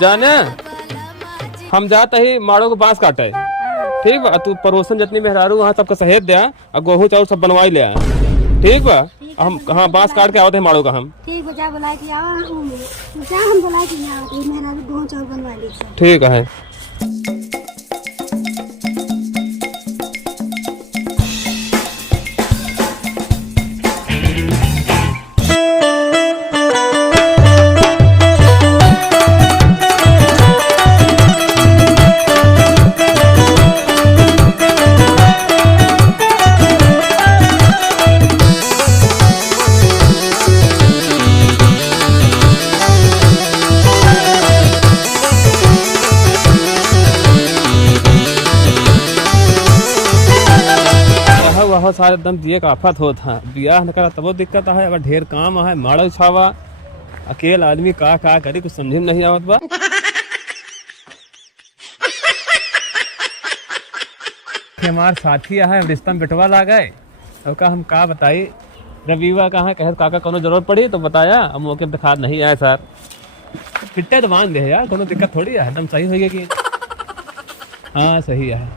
जाने हम जाते ही माड़ो को बांस काटे, ठीक बा। तू पड़ोसन जितनी मेहरारू वहाँ सबका सहेज दे और गेहूं चाउर सब बनवाई ले, ठीक बा। हम हाँ बांस काट के आवते हैं माड़ो का हम। ठीक है, जा बुलाए कि आओ जा, हम बुलाए कि ना आओ मेहरा गेहूं चाउर बनवा ली। ठीक है। वह सारे एकदम दिए का आफत होता है, ब्याह न करा तबो दिक्कत है। अगर ढेर काम है माड़ो छावा, अकेला आदमी का करी कुछ समझे में नहीं आवत बा। हमार साथी है रिश्ता में बेटवा ला गए, अब का हम का बताई। रविवा कहा कहे काका कोनो जरूरत पड़ी तो बताया, अब मौके पे दिखा नहीं आया सर। फिट्टे तो बांध दे यार, कोनो दिक्कत थोड़ी है, एकदम सही होगी कि हाँ सही है।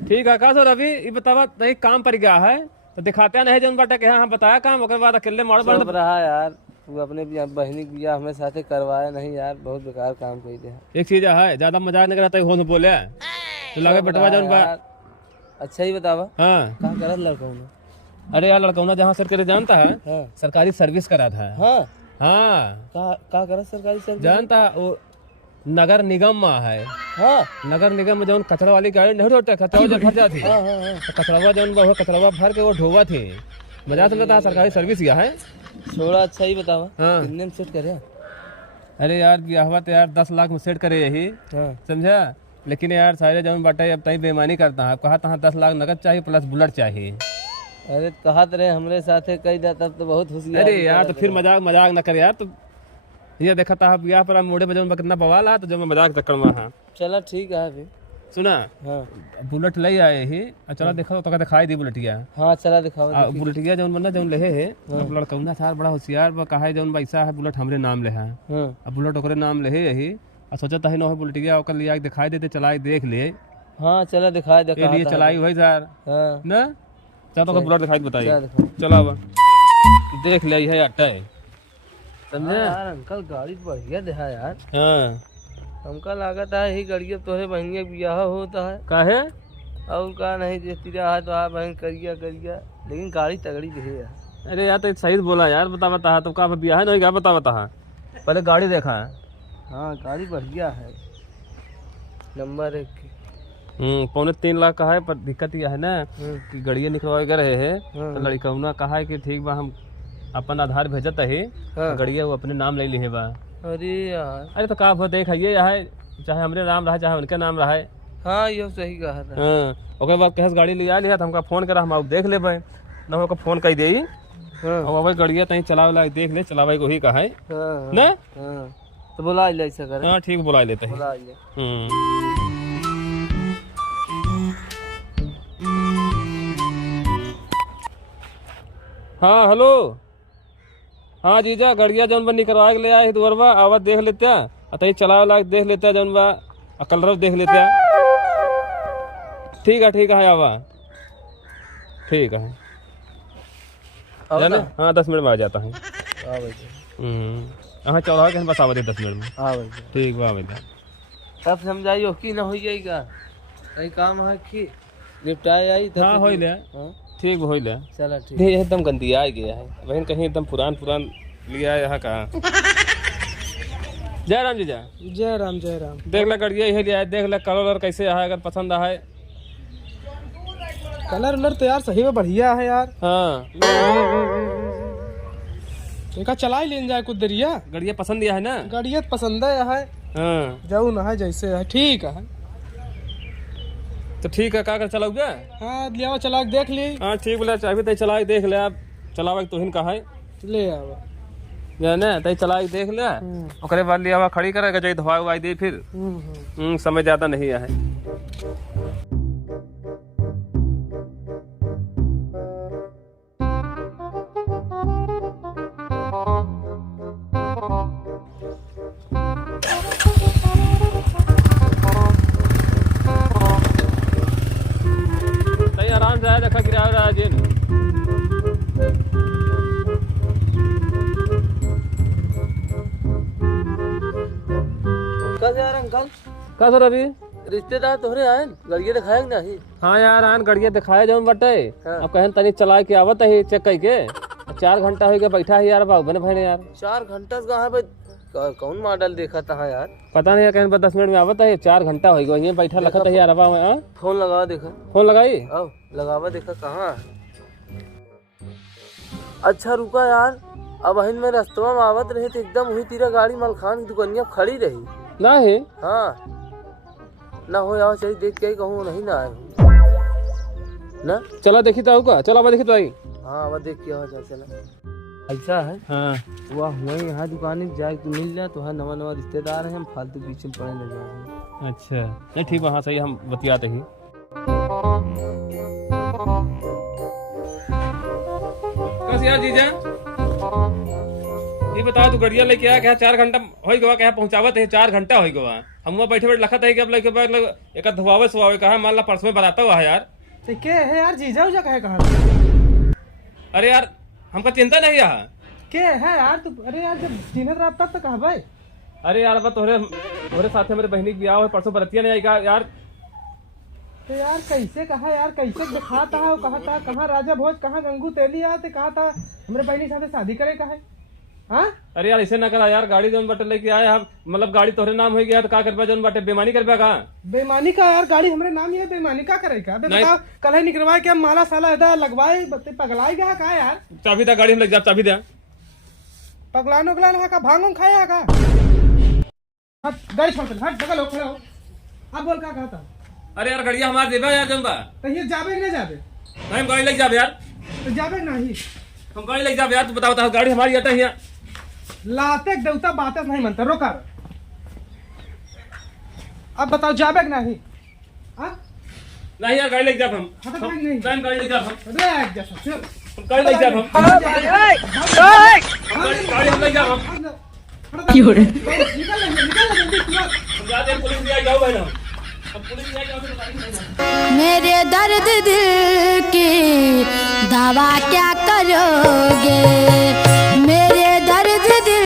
ठीक है का सो रवि ये बतावा नहीं काम पर गया है तो दिखाते नहीं जन बाटा के हाँ बताया काम, ओकर बाद अकेले मार सब रहा यार। तू अपने बहनी की बियाह हमें साथे करवाया नहीं यार, बहुत बेकार काम कर दे। एक चीज है ज्यादा मजाक नहीं करता हो बोले तो लगे बेटवा जन बा। अच्छा ही बतावा हाँ कहाँ करत लड़का? अरे यार लड़का जहाँ सरकारी जानता है, हाँ। सरकारी सर्विस करा था। हाँ हाँ का करत सरकारी सर्विस? जानता है वो नगर निगम में है। हाँ नगर निगम में जो कचरा वाली गाड़ी नहीं रोटे कचरा जब भर जाती, कचरा जो कचरा भर के वो ढोवा थे। मजा समझता है सरकारी सर्विस किया है। छोड़ा अच्छा ही बतावा। हाँ। कितने में सेट करे? अरे यार ब्याहवा तो यार 10 लाख में सेट करे यही। हाँ। समझा, लेकिन यार सारे जौन बाटे अब तई बेईमानी करता है। कहा तहाँ 10 लाख नगद चाहिए प्लस बुलेट चाहिए। अरे कहा रहे हमरे साथे कई दा तब तो बहुत होशियार। अरे यार तो फिर मजाक न कर यार। तो ये देखा था ब्याह पर मोड़े में जौन कितना बवाल है, तो जो मैं मजाक चक्कर में। हाँ चला ठीक है फिर। सुना हाँ बुलेट ले आए ही, चला देखा तो दिखाई दी बुलेटिया। हाँ चला दिखावा। बुलेटिया जौन बना जौन ले है लड़कौना सार बड़ा होशियार कहा है जौन पैसा है बुलेट हमरे नाम ले है। अब बुलेट ओकरे नाम ले यही सोचा था न बुलेटिया ओकर लिया दिखाई देते चलाई देख ले। हाँ चला दिखाई दे लिए चलाई हुई सर ना। चल तो बुलेट दिखाई बताइए। चला देख लिया है अट्टा है समझे यार। अंकल गाड़ी बढ़िया देखा यार। हाँ हमका लागत है यही गाड़ी तोहरे बहनिया ब्याह होता है काहे और का नहीं देती रहा है तो आप बहन करिया करिया, लेकिन गाड़ी तगड़ी दिखे यार। अरे यार तो सही बोला यार। बता तो का ब्याह नहीं क्या बता पहले गाड़ी देखा है। हाँ गाड़ी बढ़िया है, नंबर 1 की। 3.25 लाख का है। पर दिक्कत यह है ना कि गड़िया निकलवा रहे है तो लड़कौना कहा है कि ठीक बा हम अपन आधार भेजत है। गड़िया वो अपने नाम ले ली बा। अरे यार अरे तो का देख है चाहे हमरे नाम रहा चाहे उनके नाम रहा। हाँ ये सही कहा था। ओकर बाद कहे गाड़ी लिया लिया तो हमका फोन करा, हम देख ले ना हमको फोन कर दे। अब गड़िया तही चलावे देख ले चलावे को ही कहा है ना। तो बुला ले ऐसा कर। हाँ ठीक बुला लेते हैं। बुला ले। हाँ हेलो। हाँ जीजा गड़िया जौन बा निकलवा के ले आए दुअरबा आवाज देख लेते अतही चला वाला देख लेते जौन बा कलर देख लेते। ठीक है आवा ठीक है हाँ 10 मिनट में आ जाता हूँ। हाँ चौराहा के बस आवा दे 10 मिनट में। ठीक बा भैया तब समझाइयो कि ना हो जाएगा कहीं काम है कि निपटाए आई। हाँ हो ले ठीक हो ले। चला ठीक। एकदम गंदी आ गया है बहन कहीं एकदम पुरान लिया है यहाँ का। जय राम जीजा। जय राम जय राम। देख ले गड़िया यही लिया है, देख ले कलर कैसे है, अगर पसंद आए। कलर तो यार सही में बढ़िया है यार। हाँ इनका चला ही लेन जाए कुछ देरिया। गड़िया पसंद है ना? गड़िया पसंद है हाँ जाऊ ना है जैसे है ठीक है। तो ठीक है का कर चलाओगे? हाँ लिया चला के देख ली। हाँ ठीक बोला चाहे तय चला के देख ले आप चलावा तो हिन कहा है ले आवा ना तय चला के देख ले ओकरे बाद लिया खड़ी करेगा चाहिए धोआ उवाई दे फिर समय ज्यादा नहीं है। बोला सर अभी। रिश्तेदार तोहरे आए गड़िया दिखाए कि नहीं? हाँ यार आन गड़िया दिखाए जौन बटे। हाँ। अब कहन तनी चला के आवत है चेक करके। 4 घंटा हो गया बैठा है यार बाबू बने भाई ने यार। 4 घंटा से कहाँ पे कौन मॉडल देखा था यार? पता नहीं कहन 10 मिनट में आवत है। 4 घंटा हो गया यहीं बैठा लखत है यार। अब फोन लगावा देखा। फोन लगाई। आओ लगावा देखा कहाँ है? अच्छा रुका यार, अब अहिन में रास्तवा में आवत रहे तो एकदम हुई तेरा गाड़ी मलखान की दुकानिया खड़ी रही। नहीं हाँ ना हो यार, चलिए देख के कहूँ नहीं ना आए ना। चला देखी तो का चला अब देखी तो आई। हाँ अब देख के चल चला। ऐसा है हाँ वाह वही यहाँ दुकान जाए तो मिल जाए तो हाँ नवा नवा रिश्तेदार हैं, हम फालतू पीछे पड़े लग जाए। अच्छा नहीं ठीक है। हाँ सही हम बतियाते ही। बस यार जीजा ये बताओ तू गड़िया लेके आया क्या? 4 घंटा हो गया क्या पहुंचावत है? 4 घंटा हो गया हम वहाँ बैठे बैठे लखत है कि अब लगे एक धुआवे सुआवे कहा मान ला परसों में बताता हुआ है यार। तो क्या है यार जीजा उजा कहे कहा? अरे यार हमका चिंता नहीं है। क्या है यार तू? अरे यार जब चिन्हत रहा तब तो कहा भाई। अरे यार अब तोहरे साथ मेरे बहनी की ब्याह है परसों बरतिया नहीं आएगा यार। तो यार कैसे कहा यार, कैसे दिखाता है? कहा था कहाँ राजा भोज, कहाँ गंगू तेली आते, कहा था हमारे बहनी साथ शादी करे कहा है? हाँ अरे यार ऐसे ना करा यार। गाड़ी जोन बटे लेके आए हम मतलब गाड़ी तोहरे नाम हो गया तो का करबा जोन बटे बेमानी करबा का? बेईमानी का यार, गाड़ी हमारे नाम ही है, बेईमानी का करेगा? बताओ कल ही निकलवाए के हम माला साला इधर लगवाए पगलाई गया का यार? चाबी था गाड़ी में लग जा चाबी दे। पगलान उगलान है का? भांग खाया का? हट गाड़ी छोड़ चल, हट जगह लो खड़े हो। अब बोल का था? अरे यार गड़िया हमारे देबा यार जम्बा। तो ये जाबे नहीं जाबे? नहीं हम गाड़ी लेके जाब यार। तो जाबे नहीं हम गाड़ी लेके जाब यार। तू बता गाड़ी हमारी अटा है। लाते देवता बातें नहीं मनता रोका। अब बताओ जाबे कि नहीं? हाँ नहीं यार गाड़ी लेके जाब हम। हाँ तो भाई नहीं गाड़ी लेके जाब हम। अरे जैसा चल गाड़ी लेके जाब हम। गाड़ी हम लेके जाब हम। क्यों रे निकल जल्दी हम जाते हैं पुलिस लिया जाओ भाई ना। हम पुलिस लिया जाओ। मेरे दर्द दिल की दवा क्या करोगे?